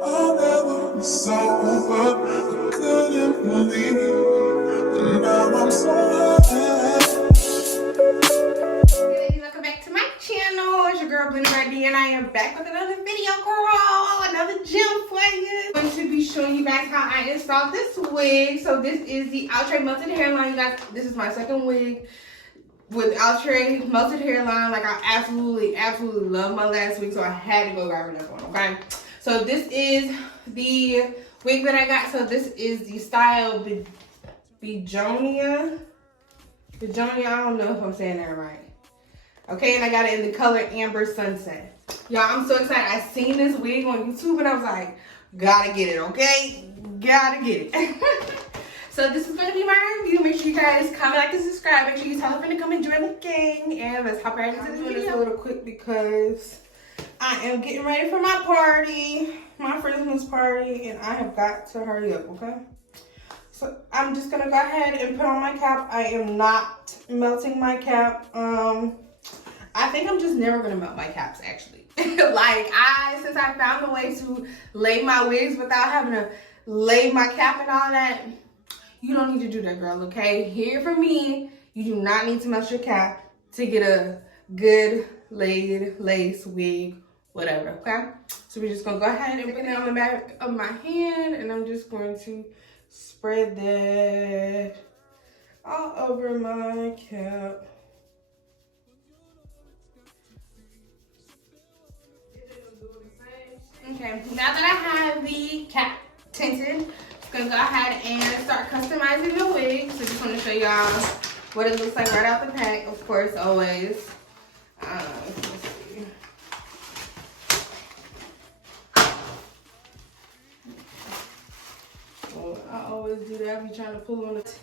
I'll never be sober. I couldn't believe it. Now I'm so high. Hey, welcome back to my channel. It's your girl BlendedByDee, and I am back with another video, girl. Another gem for you. I'm going to be showing you guys how I installed this wig. So this is the Outre melted hairline, you guys. This is my second wig with Outre melted hairline. Like, I absolutely love my last wig, so I had to go grab another one. Okay. So this is the wig that I got. So this is the style Begoni. Begoni, I don't know if I'm saying that right. Okay, and I got it in the color Amber Sunset. Y'all, I'm so excited. I seen this wig on YouTube and I was like, gotta get it, okay? Gotta get it. So this is gonna be my review. Make sure you guys comment, like, and subscribe. Make sure you tell a friend to come and join the gang. And let's hop right into the video. This a little quick because I am getting ready for my party, my Christmas party, and I have got to hurry up, okay? So I'm just gonna go ahead and put on my cap. I am not melting my cap. I think I'm just never gonna melt my caps, actually. Since I found a way to lay my wigs without having to lay my cap and all that, you don't need to do that, girl, okay? Hear from me, you do not need to melt your cap to get a good laid lace wig, whatever, okay? So we're just gonna go ahead and put it on the back of my hand, and I'm just going to spread that all over my cap. Okay, now that I have the cap tinted, I'm gonna go ahead and start customizing the wig. So just want to show y'all what it looks like right out the pack, of course, always. Let's see. Well, I always do that. I be trying to pull on it.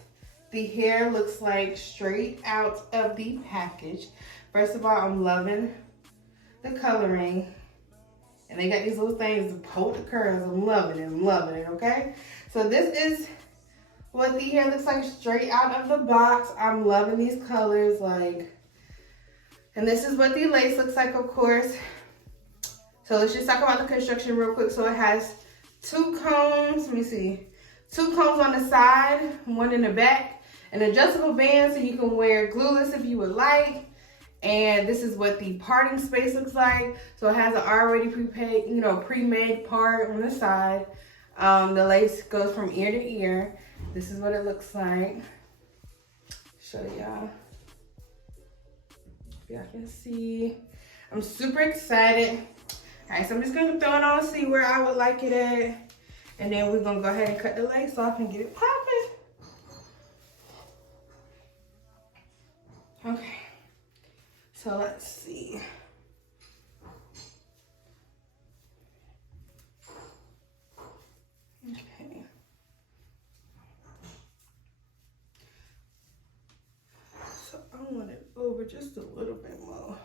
The hair looks like straight out of the package. First of all, I'm loving the coloring. And they got these little things to hold the curls. I'm loving it, okay? So this is what the hair looks like straight out of the box. I'm loving these colors, and this is what the lace looks like, of course. So let's just talk about the construction real quick. So it has two combs, let me see. Two combs on the side, one in the back, an adjustable band so you can wear glueless if you would like. And this is what the parting space looks like. So it has an already prepaid, pre-made part on the side. The lace goes from ear to ear. This is what it looks like. Show y'all. Y'all can see. I'm super excited. All right, so I'm just gonna throw it on, see where I would like it at. And then we're gonna go ahead and cut the lace off and get it popping. Okay. So let's see. Okay. So I want it over just a little bit more.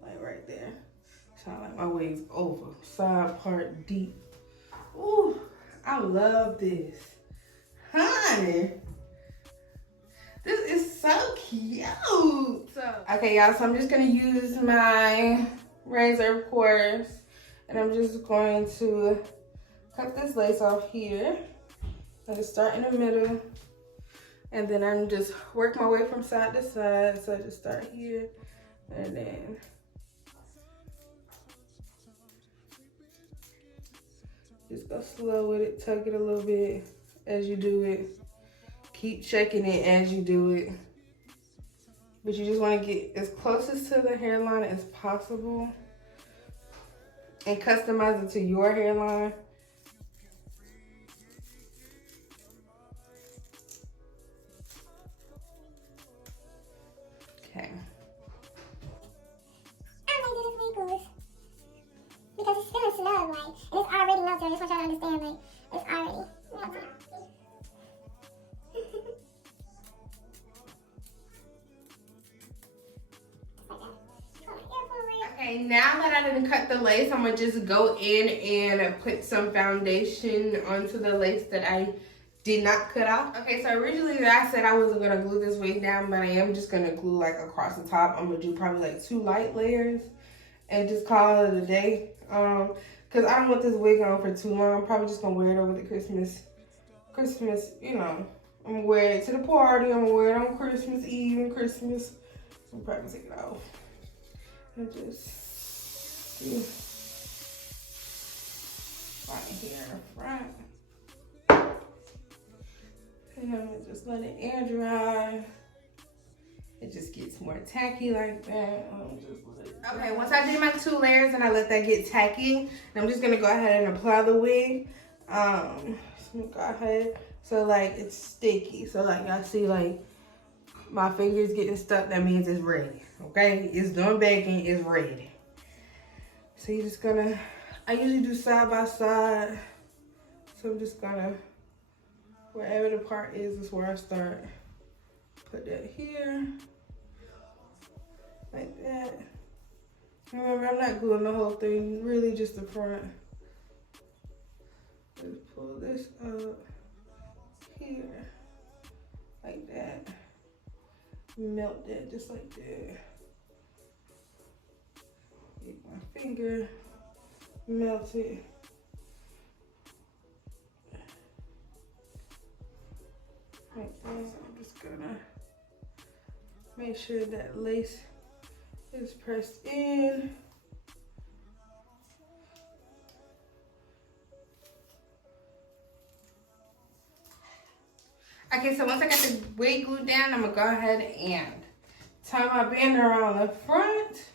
Like right there. Sound like my wig's over. Side part deep. Ooh, I love this. Honey. This is so cute. Okay, y'all, so I'm just gonna use my razor, of course, and I'm just going to cut this lace off here. I'm gonna start in the middle, and then I'm just work my way from side to side. So I just start here, and then just go slow with it, tug it a little bit as you do it. Keep checking it as you do it. But you just want to get as closest to the hairline as possible and customize it to your hairline. Okay. I'm gonna do this wig because it's feeling snug, and it's already melted. I just want y'all to understand, it's already melted. Okay, now that I didn't cut the lace, I'm gonna just go in and put some foundation onto the lace that I did not cut off. Okay, so originally I said I wasn't gonna glue this wig down, but I am just gonna glue like across the top. I'm gonna do probably like 2 light layers and just call it a day. Because I don't want this wig on for too long. I'm probably just going to wear it over the Christmas, you know. I'm going to wear it to the party. I'm going to wear it on Christmas Eve and Christmas. I'm probably take it off. And just do right here in the front. And I'm going to just let it air dry. It just gets more tacky like that. Okay, once I did my 2 layers and I let that get tacky, I'm just gonna go ahead and apply the wig. So go ahead. So like it's sticky. So like y'all see like my fingers getting stuck, that means it's ready. Okay, it's done baking, it's ready. So you're just gonna, I usually do side by side. So I'm just gonna, wherever the part is where I start. Put that here, like that. Remember, I'm not gluing the whole thing, really just the front. Just pull this up here, like that. Melt that just like that. Take my finger, melt it. Like that. I'm just gonna make sure that lace is pressed in. Okay, so once I got the wig glued down, I'm gonna go ahead and tie my band around the front.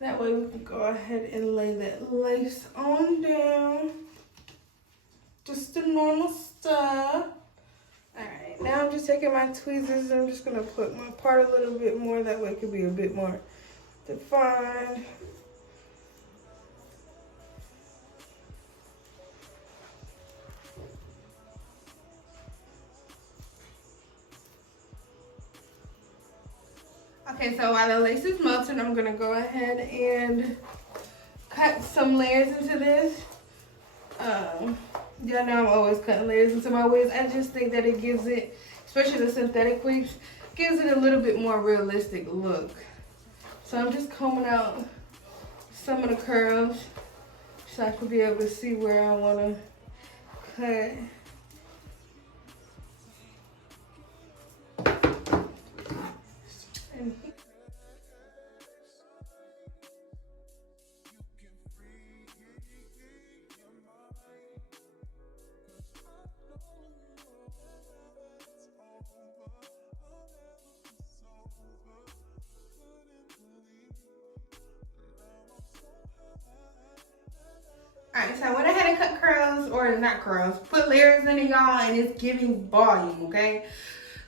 That way we can go ahead and lay that lace on down. Just the normal stuff. Alright, now I'm just taking my tweezers and I'm just going to put my part a little bit more. That way it could be a bit more defined. Okay, so while the lace is melting, I'm going to go ahead and cut some layers into this. Y'all know I'm always cutting layers into my wigs. I just think that it gives it, especially the synthetic wigs, gives it a little bit more realistic look. So I'm just combing out some of the curls so I can be able to see where I want to cut. Alright, so I went ahead and cut curls, or not curls, put layers in it, y'all, and it's giving volume, okay?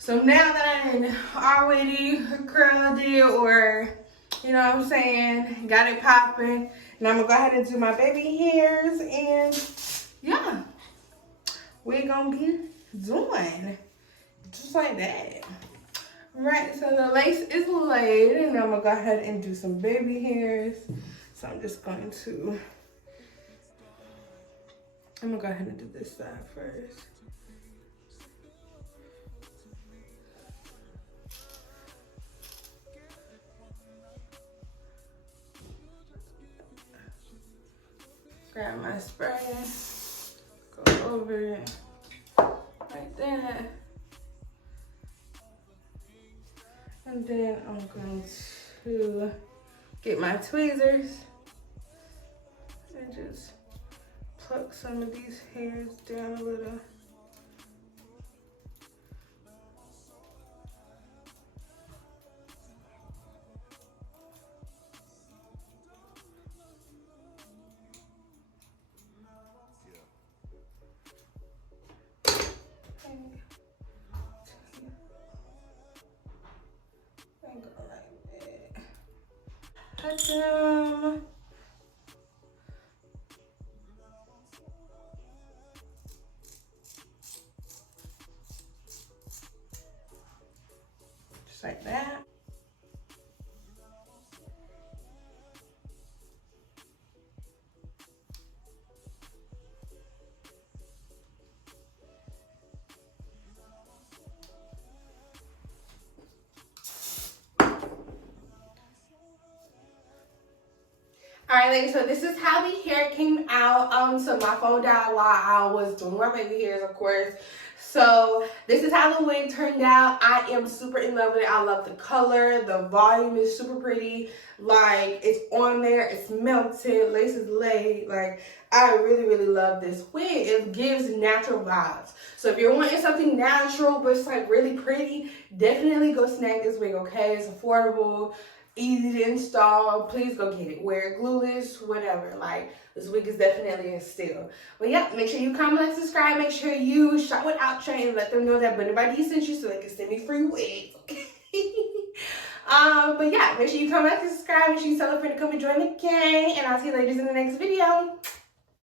So now that I already curled it, or, you know what I'm saying, got it popping, and I'm gonna go ahead and do my baby hairs, and yeah, we're gonna be doing just like that. Right, so the lace is laid, and I'm gonna go ahead and do some baby hairs. So I'm just going to, I'm gonna go ahead and do this side first. Grab my spray, go over it like that. And then I'm going to get my tweezers and just pluck some of these hairs down a little. And go like that. Touch them. Just like that. Alright ladies, so this is how the hair came out. So my phone died while I was doing my baby hairs, of course. So this is how the wig turned out. I am super in love with it. I love the color. The volume is super pretty. Like, it's on there. It's melted. Lace is laid. Like, I really, really love this wig. It gives natural vibes. So if you're wanting something natural but it's like really pretty, definitely go snag this wig, okay? It's affordable, easy to install. Please go get it. Wear it glueless, whatever. Like, this wig is definitely a steal. But yeah, make sure you comment, like, subscribe. Make sure you shop with Outre and let them know that BlendedByDee sent you so they can send me free wigs, okay? But yeah, make sure you comment, like, subscribe. Make sure you tell a friend to come and join the gang. And I'll see you ladies in the next video.